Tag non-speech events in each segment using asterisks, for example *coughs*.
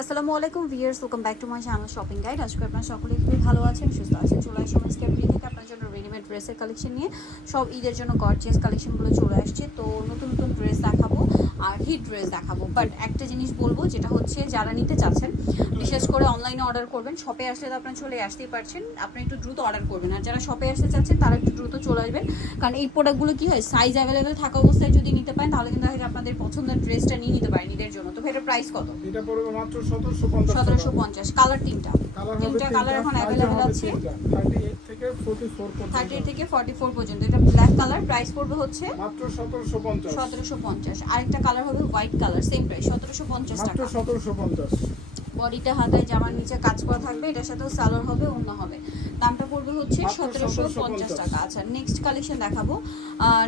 আসসালামু আলাইকুম viewers welcome back to my channel shopping guide. আজকে আপনার সকলে খুবই ভালো আছেন, সুস্থ আছেন। চলে আসুন আজকে ফ্রি থেকে আপনার জন্য রেডিমেড ড্রেসের কালেকশন নিয়ে। সব ঈদের জন্য গর্জিয়াস কালেকশনগুলো চলে আসছে। তো নতুন নতুন ড্রেস হিট ড্রেস দেখাবো। বাট একটা জিনিস বলব যেটা হচ্ছে যারা নিতে চাচ্ছেন বিশেষ করে অনলাইনে অর্ডার করবেন শপে আসলে তো আপনারা চলে আসতেই পারছেন আপনি একটু দ্রুত অর্ডার করবেন। আর যারা শপে আসতে চাচ্ছেন তারা একটু দ্রুত চলে আসবেন। কারণ এই প্রোডাক্টগুলো কি হয় সাইজ অ্যাভেলেবেল থাকা অবস্থায় যদি নিতে পারেন তাহলে কিন্তু আপনাদের পছন্দের ড্রেসটা নিয়ে নিতে পারেন নিজের জন্য। তো এটার প্রাইস কত? এটা পড়বে মাত্র সতেরোশো পঞ্চাশ কালার তিনটা। তিনটা কালার এখন অ্যাভেলেবেল আছে। তিনটা। 38 থেকে 44 পর্যন্ত। থার্টি থেকে ফর্টি ফোর পর্যন্ত। এটা ব্ল্যাক কালার প্রাইস পড়বে হচ্ছে মাত্র সতেরোশো পঞ্চাশ। আরেকটা কালার হবে হোয়াইট কালার সেম প্রাইস সতেরোশো পঞ্চাশ মাত্র টাকা। সতেরোশো পঞ্চাশ। বডিটা হাতায় জামার নিচে কাজ করা থাকবে এটার সাথেও সালোয়ার হবে অন্য হবে। দামটা পড়বে হচ্ছে সতেরোশো পঞ্চাশ। 1750 টাকা। আচ্ছা নেক্সট কালেকশন দেখাবো।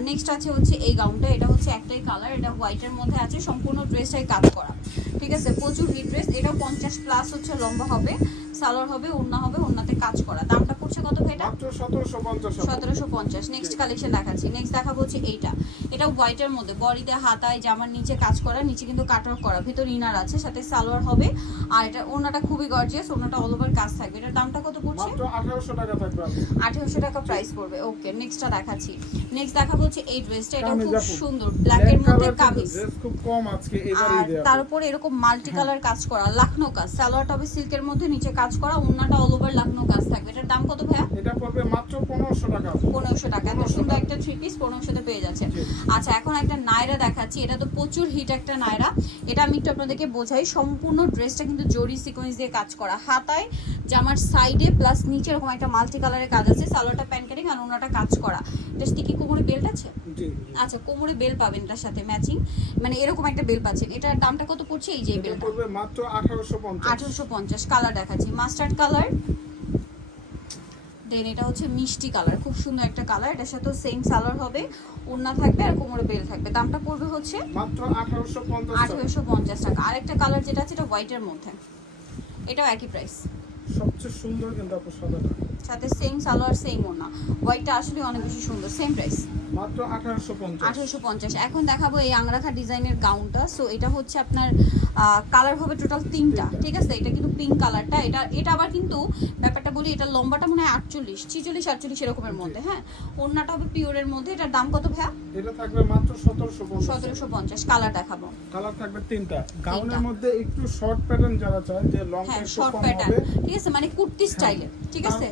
নেক্সট আছে হচ্ছে এই গাউনটা এটা হচ্ছে একটাই কালার এটা হোয়াইটের মধ্যে আছে সম্পূর্ণ ড্রেসটাই কাজ করা। ঠিক আছে প্রচুর হিট ড্রেস এটা পঞ্চাশ প্লাস হচ্ছে লম্বা হবে। সালোয়ার হবে ওড়না হবে ওড়নাতে কাজ করা। দামটা পড়ছে কত ভাইটা মাত্র সতেরোশো পঞ্চাশ নেক্সট কালেকশন দেখাচ্ছি। নেক্সট দেখাবো হচ্ছে এইটা। এটা হোয়াইটের মধ্যে। বডিতে হাতায় জামার নিচে কাজ করা নিচে কিন্তু কাট অফ করা। ভিতর ইনার আছে সাথে সালোয়ার হবে। আর এটা ওনাটা খুবই গর্জিয়াস ওনাটা অল ওভার কাজ থাকবে। এটার দামটা কত পড়ছে? আঠারোশো টাকা থাকবে। আঠেরোশো টাকা প্রাইস পড়বে। ওকে নেক্সটটা দেখাচ্ছি। নেক্সট দেখাবো হচ্ছে এই ড্রেসটা এটা খুব সুন্দর। ব্ল্যাকের Black মধ্যে কামিজ। খুব কম আজকে এবার আর ঈদে তার আপু। উপরে এরকম মাল্টি কালার কাজ করা। লাখনো কাজ। সালোয়ারটা হবে সিল্কের মধ্যে নিচে কাজ করা উন্নাটা অল ওভার লাখনো কাজ থাকবে। এটার দাম কত ভাইয়া? এটা পড়বে মাত্র পনেরোশো টাকা। আপু। পনেরোশো টাকা। এত সুন্দর একটা থ্রি পিস পনেরোশোতে পেয়ে যাচ্ছে আচ্ছা এখন একটা নায়রা দেখাচ্ছি। এটা তো প্রচুর হিট একটা নায়রা। এটা আমি একটু আপনাদেরকে বোঝাই। সম্পূর্ণ ড্রেসটা কিন্তু জরি সিকোয়েন্স দিয়ে কাজ করা। হাতায় জামার সাইডে প্লাস নিচে এরকম একটা মাল্টি কালারের কাজ আছে সালোয়ারটা প্যান্ট কাটিং আর ওনাটা কাজ করা। এটার সাথে কি কোমরে বেল্ট আছে? আচ্ছা কোমরে বেল পাবেন এটার সাথে ম্যাচিং মানে এরকম একটা বেল পাচ্ছেন। এটার দামটা কত পড়ছে এই যে এটা বেলটা পড়বে মাত্র আঠারোশো পঞ্চাশ। আঠারোশো পঞ্চাশ কালার দেখাচ্ছি। মাস্টার্ড কালার দেন এটা হচ্ছে মিষ্টি কালার খুব সুন্দর একটা কালার এটার সাথেও সেম সালোয়ার হবে। ওড়না থাকবে আর কোমরে বেল থাকবে। দামটা পড়বে হচ্ছে মাত্র আঠারোশো পঞ্চাশ টাকা। আঠারোশো পঞ্চাশ টাকা। আরেকটা কালার যেটা আছে এটা হোয়াইটের মধ্যে। এটাও একই প্রাইস সবচেয়ে সুন্দর কিন্তু আপু সাদাটা। সাথে সেম সালোয়ার সেম ওনা হোয়াইটটা আসলে অনেক বেশি সুন্দর সেম প্রাইস মাত্র আঠারোশো পঞ্চাশ। আঠারোশো পঞ্চাশ। এখন দেখাবো এই আংরাখা ডিজাইনের গাউনটা সো এটা হচ্ছে আপনার কালার হবে টোটাল তিনটা। ঠিক আছে? এটা কিন্তু পিঙ্ক কালারটা এটা এটা আবার কিন্তু ব্যাপারটা বলি এটা লম্বাটা মনে হয় আটচল্লিশ ছিচল্লিশ আটচল্লিশ এরকমের মধ্যে হ্যাঁ? ওড়নাটা হবে পিওরের মধ্যে এটার দাম কত ভাইয়া? এটা থাকবে মাত্র সতেরোশো পঞ্চাশ। সতেরোশো পঞ্চাশ কালার দেখাবো। কালার থাকবে তিনটা। গাউনের মধ্যে একটু শর্ট প্যাটার্ন যারা চায় যে লং হ্যাঁ শর্ট প্যাটার্ন ঠিক আছে? মানে কুর্তি স্টাইলের ঠিক আছে?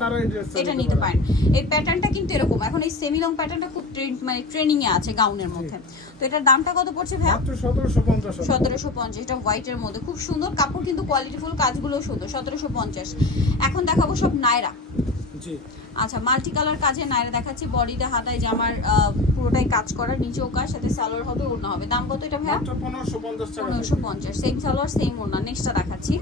এটা নিতে পারেন। এই প্যাটার্নটা কিন্তু এরকম এখন এই সেমি লং প্যাটার্নটা খুব ট্রেন্ড মানে ট্রেনিং এ আছে গাউনের মধ্যে। তো এটার দামটা কত পড়ছে ভাইয়া? সতেরোশো পঞ্চাশ সতেরোশো পঞ্চাশ এটা হোয়াইটের মধ্যে। খুব সুন্দর কাপড় কিন্তু কোয়ালিটিফুল কাজগুলো সুন্দর সতেরোশো পঞ্চাশ। এখন দেখাবো সব নায়রা। আচ্ছা মাল্টি কালার কাজে নায়রা দেখাচ্ছি বডিতে হাতায় জামার পুরোটাই কাজ করা নিচেও কাজ সাথে সালোয়ার হবে ওড়না হবে। দাম কত এটা পঞ্চাশ পনেরোশো পঞ্চাশ। সেম সালোয়ার সেম ওড়না। নেক্সটটা দেখাচ্ছি।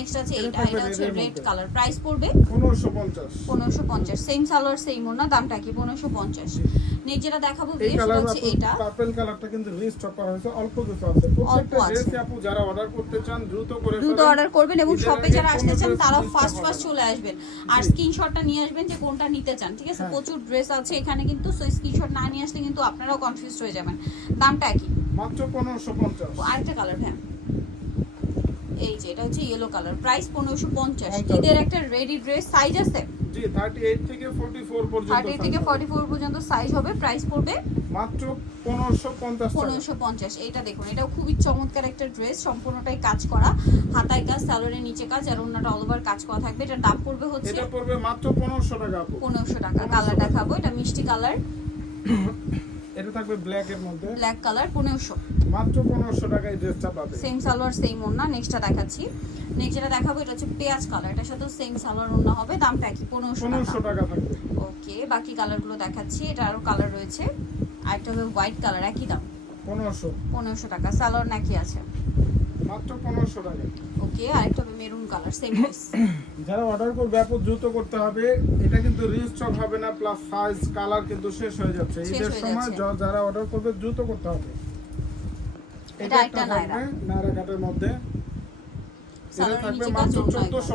নেক্সট আছে এইটা এটা হচ্ছে রেড কালার। প্রাইস পড়বে পনেরোশো পঞ্চাশ। পনেরোশো পঞ্চাশ। সেম সালোয়ার সেম ওড়না দামটা কি? পনেরোশো পঞ্চাশ। নেক্সট যেটা দেখাবো বেশ হচ্ছে এটা। পার্পল কালারটা কিন্তু রিস্টক করা হয়েছে অল্প কিছু আছে। প্রত্যেকটা। ড্রেস আপু যারা অর্ডার করতে চান দ্রুত করে দ্রুত অর্ডার করবেন এবং শপে যারা আসতে চান তারা miss ফার্স্ট ফার্স্ট চলে আসবেন। আর। স্ক্রিনশটটা নিয়ে আসবেন যে কোনটা নিতে চান ঠিক আছে? হ্যাঁ। প্রচুর ড্রেস আছে এখানে কিন্তু সো স্ক্রিনশট না নিয়ে আসলে কিন্তু আপনারাও কনফিউজ হয়ে যাবেন। দামটা একই মাত্র পনেরোশো পঞ্চাশ। ও, আরেকটা কালার হ্যাঁ। এই যে এটা হচ্ছে ইয়েলো কালার প্রাইস পনেরোশো পঞ্চাশ। ঈদের একটা রেডি ড্রেস সাইজ আছে? জি থার্টি এইট থেকে ফোর্টি ফোর পর্যন্ত থার্টি থেকে size ফর্টি ফোর পর্যন্ত সাইজ হবে। প্রাইস পড়বে মাত্র পনেরোশো পঞ্চাশ টাকা। পনেরোশো পঞ্চাশ। এইটা দেখুন এটাও খুবই চমৎকার একটা ড্রেস সম্পূর্ণটাই কাজ করা। হাতায় কাজ সালোয়ারের নিচে কাজ আর অন্যটা অল ওভার কাজ করা থাকবে। এটার দাম পড়বে হচ্ছে এটা পড়বে মাত্র পনেরোশো টাকা আপু। পনেরোশো টাকা। কালার দেখাবো। এটা মিষ্টি কালার *coughs* এটা থাকবে ব্ল্যাক এর মধ্যে। ব্ল্যাক কালার পনেরোশো। মাত্র পনেরোশো টাকায় ড্রেসটা পাবে। সেম সালোয়ার সেম ওড়না নেক্সটটা দেখাচ্ছি। নেক্সট যেটা দেখাবো এটা হচ্ছে পেঁয়াজ কালার এটার সাথে সেম সালোয়ার ওড়না হবে দামটা কি পনেরোশো পনেরোশো টাকা টাকা থাকবে। ওকে বাকি কালারগুলো দেখাচ্ছি এটা আরও কালার রয়েছে। আর একটা হবে হোয়াইট কালার একই দাম। পনেরোশো। পনেরোশো টাকা সালোয়ার নাকি আছে? মাত্র পনেরোশো টাকা ওকে আরেকটা হবে মেরুন কালার সেম প্রাইস যারা অর্ডার করবে আপু দ্রুত করতে হবে। এটা কিন্তু রিস্টক হবে না প্লাস সাইজ কালার কিন্তু শেষ হয়ে যাচ্ছে। সময় যারা অর্ডার করবে দ্রুত করতে হবে। এটা একটা নায়রা। নায়রা কাটের মধ্যে। মাত্র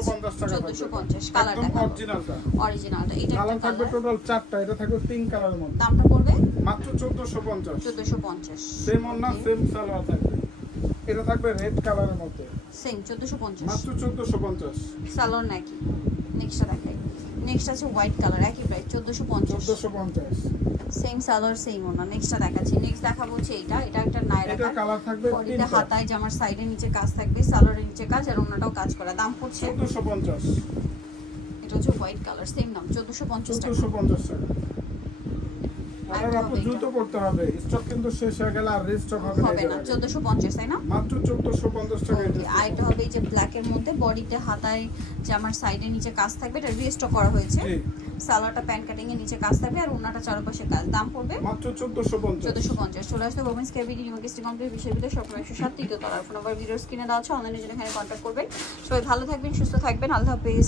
পঞ্চাশ টাকা 1450 কালার একদম দেখাবো। অরিজিনালটা অরিজিনালটা এটা কালার থাকবে টোটাল চারটা এটা থাকবে পিঙ্ক কালারের মধ্যে। দামটা পড়বে? মাত্র চোদ্দশো পঞ্চাশ। পঞ্চাশ। সেম অন্য সেম সালোয়ার থাকবে। এটা থাকবে রেড কালারের মধ্যে। সেম চোদ্দোশো পঞ্চাশ। মাত্র চোদ্দশো পঞ্চাশ। সালোয়ার নাকি নেক্সটটা দেখাই নেক্সট আছে হোয়াইট কালার একই প্রাইস চোদ্দোশো পঞ্চাশ। চোদ্দশো পঞ্চাশ। সেম সালোয়ার সেম ওনা নেক্সটটা দেখাচ্ছি। নেক্সট দেখাবো হচ্ছে এইটা এটা একটা নায়রা এটা কালার থাকবে তিনটা। হাতায় জামার সাইডে নিচে কাজ থাকবে সালোয়ারের নিচে কাজ আর অন্যটাও কাজ করা। দাম পড়ছে? চোদ্দশো পঞ্চাশ। এটা হচ্ছে হোয়াইট কালার সেম দাম চোদ্দোশো পঞ্চাশ টাকা। চোদ্দশো পঞ্চাশ টাকা আর অর্ডার আপু হবে দ্রুত করতে হবে। স্টক কিন্তু শেষ হয়ে গেলে আর রিস্টক হবে হবে না জায়গায়। চোদ্দোশো পঞ্চাশ তাই না? মাত্র টাকা আর এটা হবে এই যে ব্ল্যাকের মধ্যে বডিতে হাতায় জামার সাইডে নিচে কাজ থাকবে এটা রিস্টক করা হয়েছে। সালোয়ারটা প্যান্ট কাটিং এর নিচে কাজ থাকবে আর ওনাটা চারপাশে কাজ। দাম পড়বে? মাত্র চলে আসতে ওমেন্স কেবিডি নিউমার্কেস্টি কমপ্লিট বিশ্ববিদ্যালয় সরকার একশো সাত তৃতীয় তলার ফোন নাম্বার স্ক্রিনে দেওয়া আছে অনলাইনে এখানে করবেন। সবাই ভালো থাকবেন সুস্থ থাকবেন আল্লাহ হাফেজ।